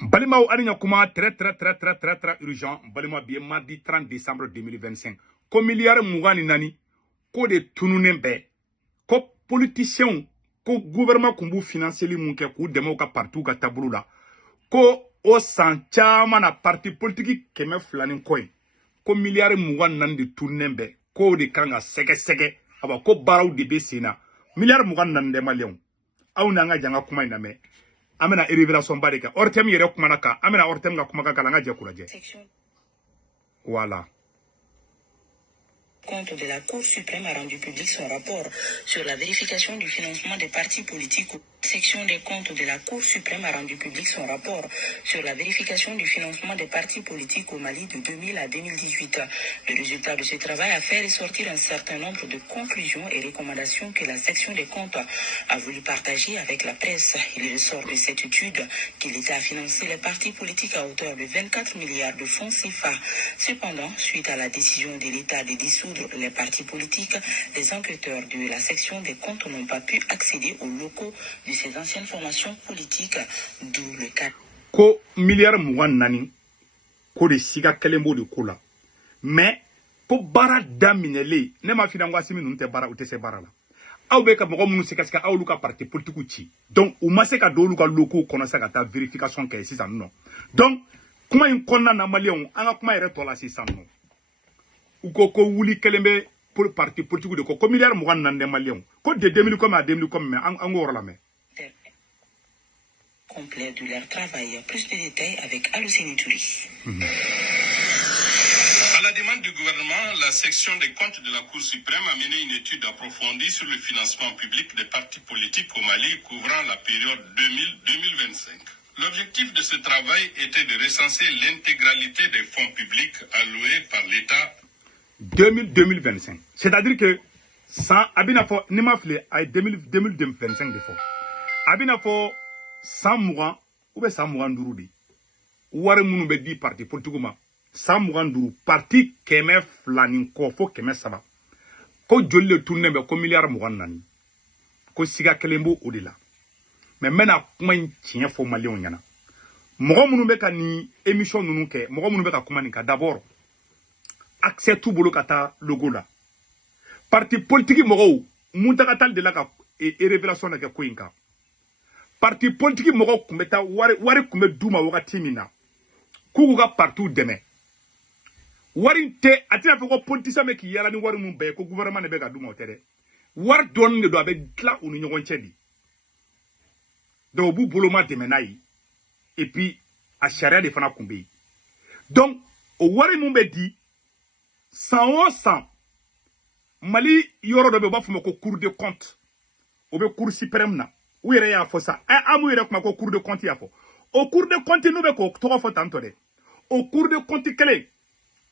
Balima Arinya Kuma, très urgent. Balima bien mardi 30 décembre 2025. Comme milliard Mougani Nani, ko de Tununembe, ko politicien, ko gouvernement kumbu financier li munke ku demo ka partout ka tabulu la, ko o san chama na parti politique keme flanin koy, ko milliard Mougani Nani de Tununembe, ko de kanga sege, aba ko baraw de besina, milliard Mougani Nani de Malion, aw nanga janga kuma iname. Amena révélation barika ortem yere kumana ka amena ortem ga kuma ka kalanga je kuraje voilà. Compte de la Cour suprême a rendu public son rapport sur la vérification du financement des partis politiques. La section des comptes de la Cour suprême a rendu public son rapport sur la vérification du financement des partis politiques au Mali de 2000 à 2018. Le résultat de ce travail a fait ressortir un certain nombre de conclusions et recommandations que la section des comptes a voulu partager avec la presse. Il ressort de cette étude que l'État a financé les partis politiques à hauteur de 24 milliards de francs CFA. Cependant, suite à la décision de l'État de dissoudre les partis politiques, les enquêteurs de la section des comptes n'ont pas pu accéder aux locaux de ces anciennes formations politiques, d'où le cas. Ko milliard Mougani Nani, ko de siga kelembo de kola. Mais, ko bara daminele, ne ma finan wasimi nunte bara ou te se bara la. Aou be ka mogo mounou se kaska aou luka parti politique ou chi. Donc, ou ma se ka do luka loko kono sa ka ta vérification ke si sa non. Donc, kuma yin konna na malion, anga kuma yere tola si sa non. Ou ko wuli kelembe pour parti politique de ko milliard Mougani Nani de Malion. Ko de 2000 comme à 2000 comme mais en la mais. Complet de leur travail. Plus de détails avec Aluseni Touri. À la demande du gouvernement, la section des comptes de la Cour suprême a mené une étude approfondie sur le financement public des partis politiques au Mali couvrant la période 2000-2025. L'objectif de ce travail était de recenser l'intégralité des fonds publics alloués par l'État 2025. C'est-à-dire que sans abinafo nimafle ay 2025 de fois. Abinafo 100 mois ou bien 100 mois ndurudi. Ware munu be di parti politique ma 100 mois nduru parti keme flani ko fo keme saba. Ko jolle tourner be ko milliard Mougani Nani. Ko siga kelembo odila. Mais mena kuma tien fo malion nyana. Mogo munu be ka ni émission nunu ke, mogo munu be ka kuma ni ka d'abord accès tout bolo kata logo la. Parti politique mogo munta katal de la ka et révélation na ke koinka. Parti politique mogo kumeta wari kume duma wakati mina. Kuku ka partout deme. Wari te atina foko politicien me ki yala ni wari mun be ko gouvernement ne be ka duma otere. War don ne do abe kla unu nyogon chendi. Donc bu boloma deme nayi. Et puis a charia de fana kumbe. Donc o wari mun be di 100 Mali yoro do be ba fumo ko Cour de compte. O be Cour suprême na. Ou yere ya fo sa. Amu yere kuma ko Cour de compte ya fo. Au Cour de compte no be ko to fo tanto de. Au Cour de compte kele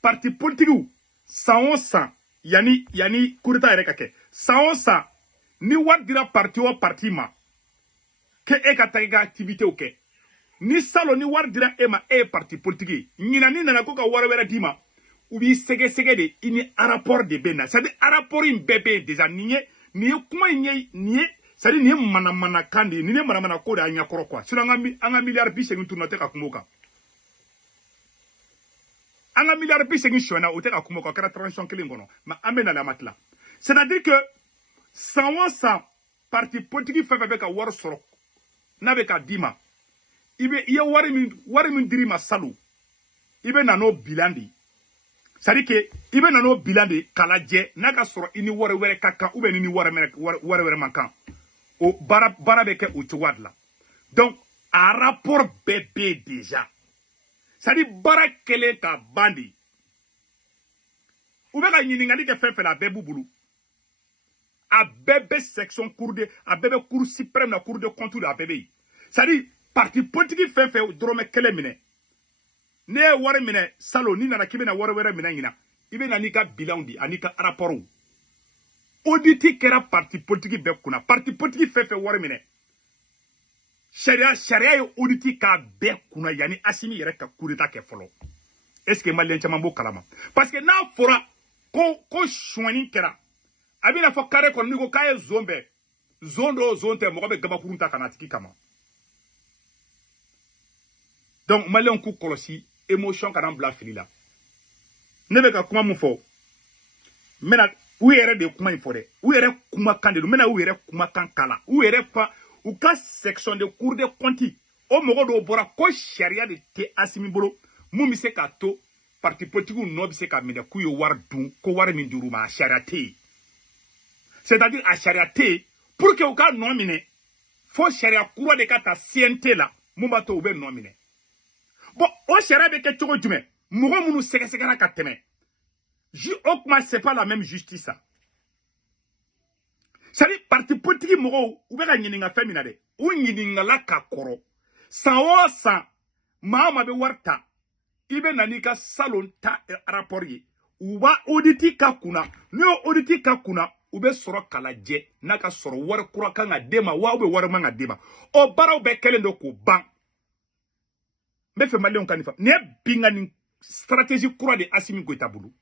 parti politique ou 100 yani coup d'état yere kake. 100 ni wat dira parti o parti ma ke e ka taga activité o ke. Ni salo ni wat dira e ma e parti politique. Nyina ni na ko ka wara wera dima. Ou bi sege de ini rapport de bena. C'est-à-dire rapport in bébé déjà niye kuma niye c'est-à-dire niye mana kandi niye mana ko da nya koro kwa. Sur anga milliard bi segin tournote ka kumoka. Anga milliard bi segin shona o te ka kumoka kara transition kelingono. Ma amena la matla. C'est-à-dire que 100 parti politique fait ka war soro. Na be ka dima. Ibe ye wari min dirima salu. Ibe nano bilandi. C'est-à-dire que ibe nano bilande kalaje naka soro ini wore were kaka ube ni wore were mankan o bara beke o chwadla. Donc un rapport bébé déjà. C'est-à-dire bara kele ka bandi ube ka nyiningali ke fefe la bebu bulu a bébé section cour de a bébé cour suprême na cour de compte de a bébé. C'est-à-dire parti politique fefe drome kele mine ne wari mine salo ni nana kibe na wari were mine nyina ibe na nika bilan di anika rapport auditi kera parti politique be kuna parti politique fefe wari mine sharia yo auditi ka be kuna yani asimi yere ka kurita ke folo. Est-ce que malien chama bo kalama parce que na fora ko shwani kera abina fo kare ko ni ko kaye zombe zondo zonte mo be gaba kurunta kanatiki kama Donc, Malien coup kolosi, émotion quand on bla fili là. Ne veut pas comment mon fort. Maintenant, où est de comment il faut de? Où est comment candidat? Maintenant, où est comment kankala? Où est pas? Ou ka section de cours de compte. Au moment où on bora ko charia de te asimi bolo. Mou mi se ka to parti politique ou no bi se ka mene ku yo war dun ko war min duru ma charia te. C'est-à-dire à charia te pour que ou ka nomine. Faut charia cour de ka ta CNT là. Mou ba to ou be nomine. Bon, au charia be ke chogo jume. Mougo mounou seke seke na ka teme. C'est pas la même justice. Ça. C'est-à-dire, parti politique, ou bien n'y a fait minade, ou n'y a la kakoro. Sans o sans, maama be warta, ibe nanika salon ta rapporté. Ou va auditi kakuna, no auditi kakuna, ou be soro kalaje, naka soro war kura kanga dema, wa ube war manga dema. O bara ube kelendo ko ban. Me fe mali on kanifa. Ne binga ni stratégie kura de Assimi Goïta Boulou.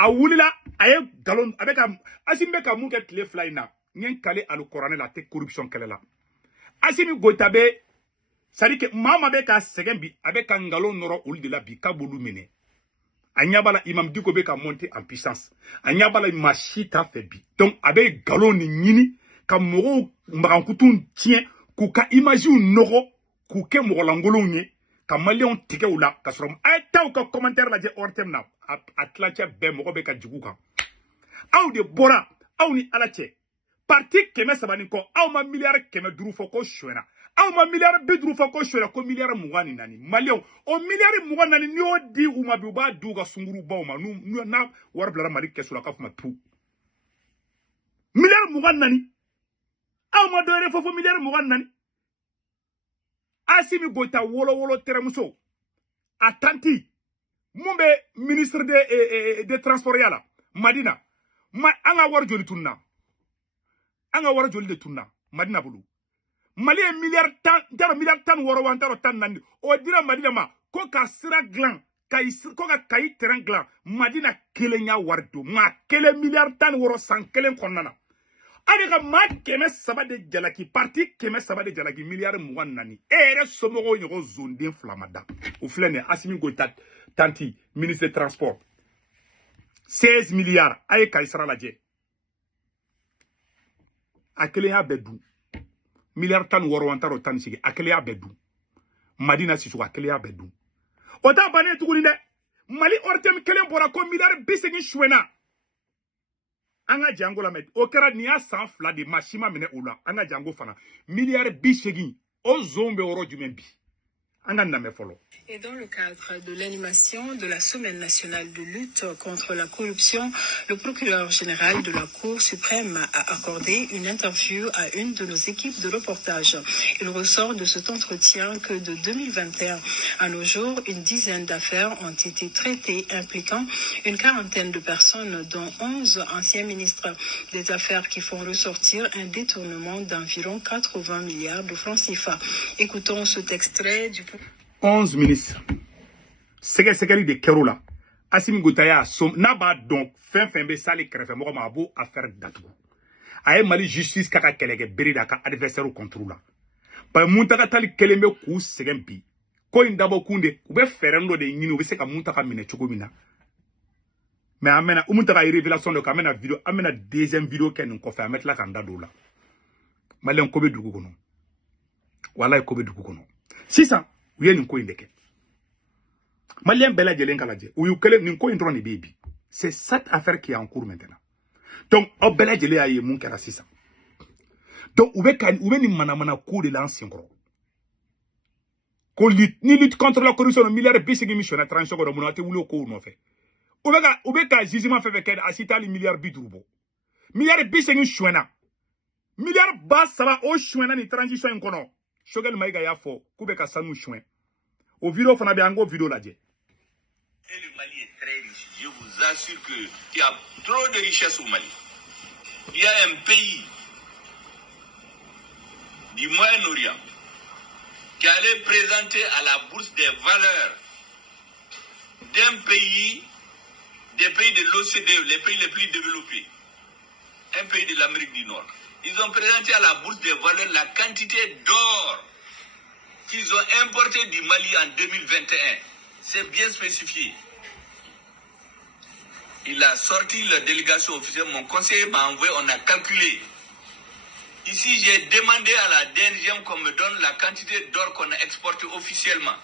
A wulila aye galon avec Assimi ka mun ke tile fly na nyen kale al Coran la te corruption kele la Assimi Goïta be sadi ke mama be ka segen bi avec un galon noro ul de la bi ka bulu mene anyabala imam diko be ka monter en puissance anyabala machita fait bi donc avec galon ni nyini ka moro mbankutun tien ku ka imagine noro ku ke moro langolo nye ka malion tike oula ka sorom ay taw ka commentaire la je ortem na atlantia be mo be ka jiguka aw de bora aw ni alache parti keme sabani ko aw ma milliard keme duru fo ko shwena aw ma milliard be duru fo ko shwena ko milliard mugani nani malion o milliard mugani nani ni o di uma bi ba du ga sunguru ba ma nu na war blara mari kesula ka fuma tu milliard mugani nani aw ma dore fo milliard mugani nani Assimi Goïta wolo teremuso atanti mumbe ministre de transport yala Madina ma anga war joli tunna anga war joli de tunna Madina bulu Mali e milliard tan woro wantaro tan nandi o dira Madina ma ko ka sira glan ko ka kay terrain glan Madina kelenya wardo ma kele milliard tan woro san kelen konnana avec ma keme sabade jalaki parti keme sabade jalaki milliard mouan nani ere somogo nyoko zonde flamada ou flene Assimi Goïta tanti ministre des transports 16 milliards aye kaisra laje akele ya bedu milliard tan woro wantaro tan sigi akele ya bedu Madina sisu akele ya bedu ota bane tuguni de Mali ortem kele bora ko milliard bisegi shwena anga jango la met okera ni a 100 fla de machima mene oula anga jango fana milliard bisegi o zombe oro jumembi anga ndame folo. Et dans le cadre de l'animation de la Semaine nationale de lutte contre la corruption, le procureur général de la Cour suprême a accordé une interview à une de nos équipes de reportage. Il ressort de cet entretien que de 2021 à nos jours, une dizaine d'affaires ont été traitées impliquant une quarantaine de personnes, dont 11 anciens ministres. Des affaires qui font ressortir un détournement d'environ 80 milliards de francs CFA. Écoutons cet extrait du 11 ministres. Sekeli de Kerola. Assimi Goïta som naba donc fin be sali krefe mo ma bo affaire datu. Aye Mali justice kaka kelege berida ka adversaire contrôle. Pa muntaka tali kelembe ku segempi. Ko indabo kunde ube ferendo de nyini ube seka muntaka mine chogomina. Mais amena umuntaka révélation de kamena vidéo amena deuxième vidéo ken ko fa mettre la kanda dola. Mali on kobe dugu kono. Wala kobe dugu kono. 600 Uye ninko indeke. Malien bela jelen kalaje. Uyu kele ninko indron ni baby. C'est cette affaire qui est en cours maintenant. Donc, au bela jele aye moun kera 600. Donc, ube ni manamana coup de l'ancien gros. Ko lutte contre la corruption, le milliard bisigi mission à transition de monate ou le ko no fait. Ube ka jugement fait avec asita li milliard bidrubo. Milliard bisigi chouena. Milliard bas ça va au chouena ni transition inkono. Shogel Maïga Yafo, Koubeka Sanou Chouin. Au vidéo, on a bien un vidéo là. Et le Mali est très riche. Je vous assure qu'il y a trop de richesses au Mali. Il y a un pays du Moyen-Orient qui allait présenter à la bourse des valeurs d'un pays, des pays de l'OCDE, les pays les plus développés, un pays de l'Amérique du Nord. Ils ont présenté à la bourse des valeurs la quantité d'or qu'ils ont importé du Mali en 2021. C'est bien spécifié. Il a sorti la délégation officielle, mon conseiller m'a envoyé, on a calculé. Ici, j'ai demandé à la DNGM qu'on me donne la quantité d'or qu'on a exporté officiellement.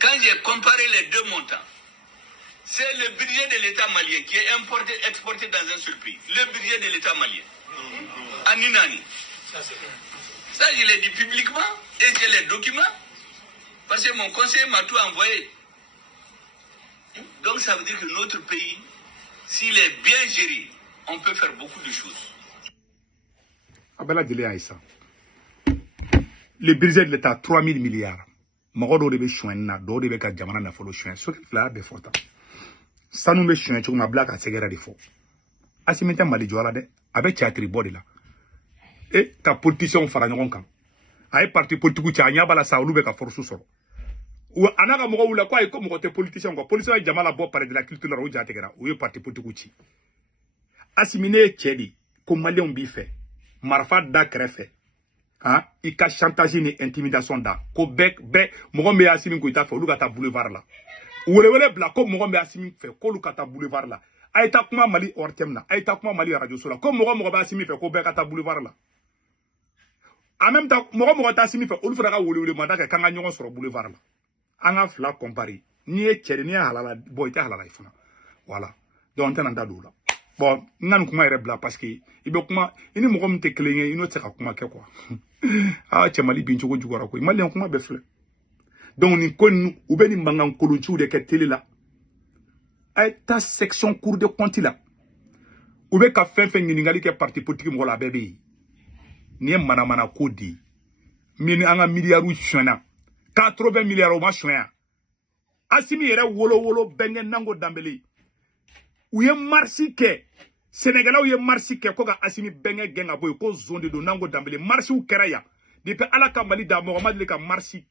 Quand j'ai comparé les deux montants, c'est le budget de l'État malien qui est exporté dans un seul pays. Le budget de l'État malien. En une année. Ça, je l'ai dit publiquement et j'ai les documents. Parce que mon conseiller m'a tout envoyé. Donc ça veut dire que notre pays, s'il est bien géré, on peut faire beaucoup de choses. Le budget de l'État, 3 000 milliards. Mogo de be chouenna, do de be ka jamana na folo chouen. So ki fla be fota. Sa nou be chouen chou ma black a segera de fo. Asimita mali joala de, abe théâtre body la. Et ta politicien fara nyon kan. Ay parti politique cha nya bala sa olu be ka force soro. Ou anaka mogo wula kwa iko mogo te politicien ko. Politicien jamala bo parler de la culture la roja tegera. Ou ye parti politique chi. Asimine chedi ko malien bi fait. Marfa da krefe. Hein, il ka chantage ni intimidation da ko bek be mogo me asimi ko ita fe lu kata boulevard la wele bla ko mogo me asimi fe ko lu kata boulevard la ayta kuma mali ortem na ayta kuma mali radio sola ko mogo be asimi fe ko be kata boulevard la en même temps mogo ta asimi fe olu fera ka wele manda ka kanga nyongo soro boulevard la anga fla comparer ni e chere ni halala boy ta halala ifuna voilà donc on t'a doula. Bon, nan kuma yere bla parce que ibe kuma ini mogo mte kelenge ino tseka kuma ke quoi. Ah chamali bincho ko jugora ko. Mali kuma be fle. Donc ni kon ou be ni mangan kolonchu de ke télé là. Ay ta section cour de compte là. Ou be ka fen fen ngali ke parti politique mo la bébé. Ni mana ko di. Mini anga milliards chona. 80 milliards ma chona. Asimi yere wolo bengen nango dambeli. Ou ye marsi ke Sénégalais ou ye marsi ke ko ga asimi benge genga boy ko zone de nango dambele marsi ou keraya depuis ala kamali da Mohamed le ka marsi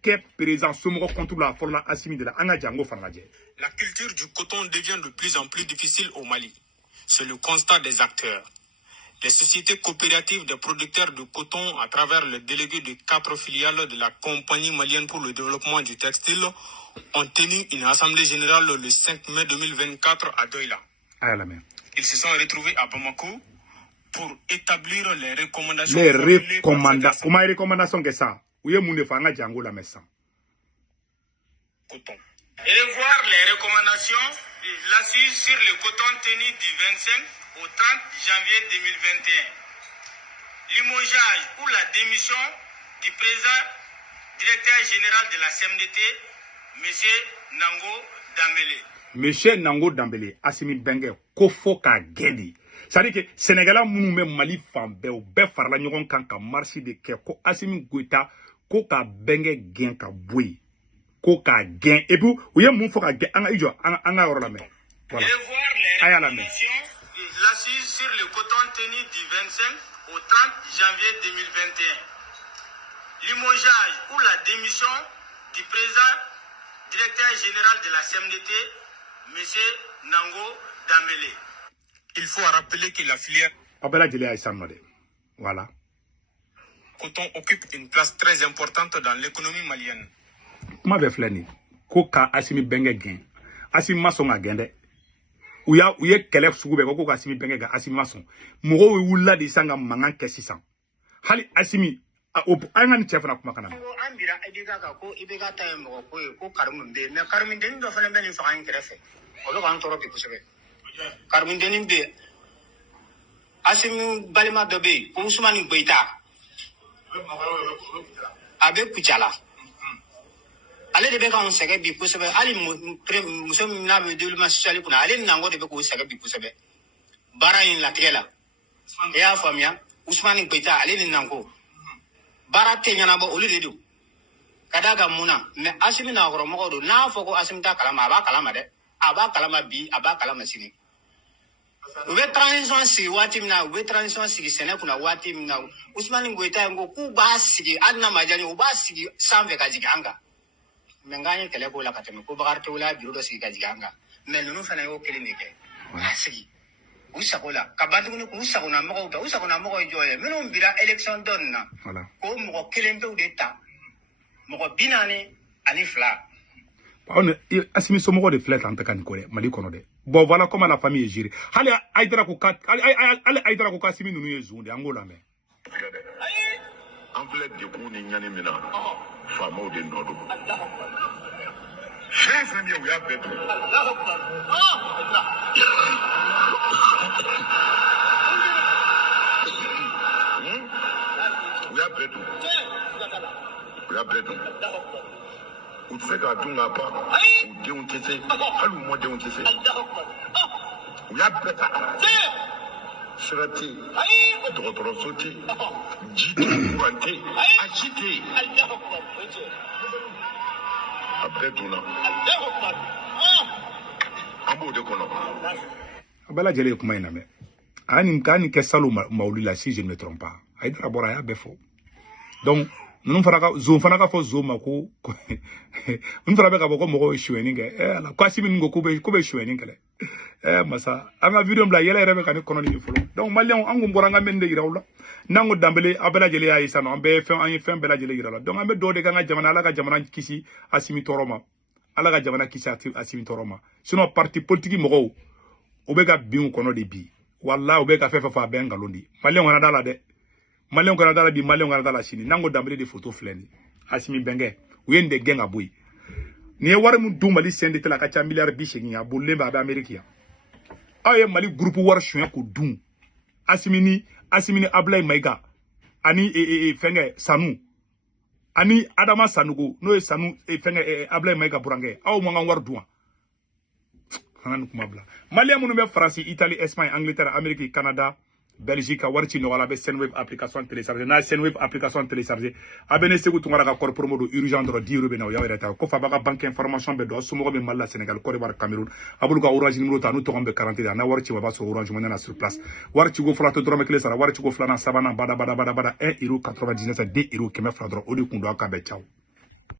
ke présent ce mo contre la forla asimi de la anga jango fanaje. La culture du coton devient de plus en plus difficile au Mali. C'est le constat des acteurs. Les sociétés coopératives des producteurs de coton à travers le délégué de 4 filiales de la Compagnie malienne pour le développement du textile ont tenu une assemblée générale le 5 mai 2024 à Douala. Ils se sont retrouvés à Bamako pour établir les recommandations. Les recommandations. Les recommandations que ça. Oui, mon défense Django la messa. Coton. Et revoir les recommandations de l'assise sur le coton tenu du 25 au 30 janvier 2021. Limogeage ou la démission du président directeur général de la CMDT, Monsieur Nango Dambélé. Monsieur Nango Dambélé, Assimi Bengue, Kofo ka Gedi. C'est-à-dire que Sénégalais mounou même Mali fambe ou be farla nyogon kan ka marché de ke ko Assimi Goïta ko ka Bengue gen ka boui. Ko ka gen et puis ou ye moun fo ka gen anga ijo anga oro la mer. Voilà. Revoir les recommandations de l'assise sur le coton tenu du 25 au 30 janvier 2021. Limogeage ou la démission du président directeur général de la CMDT, M. Nango Dambélé. Il faut rappeler que la filière voilà. Coton occupe une place très importante dans l'économie malienne. Comment be flani? Koka Assimi Bengue gen. Assimi mason a gende. Ou ye kelek sugube ko ka Assimi Bengue ga Assimi mason. Mogo we wula de sanga mangan kesisan. Hali Assimi anga ni chef na kuma kana. Ambira ediga ka ko ibega tay mo ko karmumbe me karminde ndo fana beni fa an krefe. O be kan toro bi kusebe. Karminde ni be Assimi balima dobe ko Ousmane Goïta. Abe kuchala. Ale de be ka on sege bi kusebe ali muso na be développement social kuna ale nango de be ko sege bi kusebe. Bara in la trela. E a famia Ousmane Goïta ale ni nango. Bara te nyana bo olu de do kadaga muna me Assimi na goro mo do na foko Assimi ta kalama aba kalama de aba kalama bi aba kalama sini ube transition si wati mina ube transition si sene kuna wati mina Ousmane Goïta ngo ku ba sigi adna majani u ba sigi sanve ka jiganga menganye kele ko la kateme ko bakarte wala biro do sigi ka jiganga me nunu fana yo kele neke sigi usakola kabanduguni ku usakona mo ba usakona mo joye mino bira election donna voilà ko mo kelembe udeta mo binane ani fla on Assimi somo de flet en takani ko de Mali kono de bon voilà comment la famille est gérée hali aidara ko kat ali aidara ko Assimi nunu yezunde angola me en fait de ko ni nyane mina famo de nodo chef mi o ya beto Allahu Akbar we are beto ou fait ka dunga pa ou de on tese halu mo de on tese we are beto Sirati, Dorosoroti, Jiti, Kurante, Achite. Après tout, là. Abo de Kono. Abala Jele Kumaina me. Ani Mkani Kesalo Maulila, si je ne me trompe pas. Aïdra Boraya Befo. Donc, nous faisons Zoom Fanaka for Zoom. Nous faisons beaucoup de chouening. La Quasim Gokobe chouening. Masa anga video mbla yele rebe kan kono ni fulo donc malion angum goranga mende girawla nango dambele abela jele ay sano ambe fe an fe bela jele girawla donc ambe do de kanga jamana ala ka jamana kisi Assimi toroma ala ka jamana kisi Assimi toroma sinon parti politique mo obega biu kono de bi wallahi obega fe fa ben galondi malion wana dala de malion wana dala bi malion wana dala sini nango dambele de photo fleni Assimi benge uyende genga boy ni wara mu dumali sende tela ka cha milliard bi shegi ya bolle ba America aye Mali groupe war chouin ko dum Assimi Ablaye Maiga ani fenge Sanu ani Adama Sanugo no e Sanu fenge Ablaye Maiga burange aw mo nga war duwa hanan kuma bla Mali amunu be France Italie Espagne Angleterre Amérique Canada Belgique warti no wala be Senweb application télécharger na Senweb application télécharger abene segu tungara ka kor promo do urgent do diru be na ya wéreta ko fa baka banque information be do sumo be malla Sénégal Côte d'Ivoire Cameroun abulu ka orange numéro ta no to be 40 na warti ba so orange mo na sur place warti go flato do make sara warti go flana sabana bada €1 2 € keme fladro odi kundo aka be ciao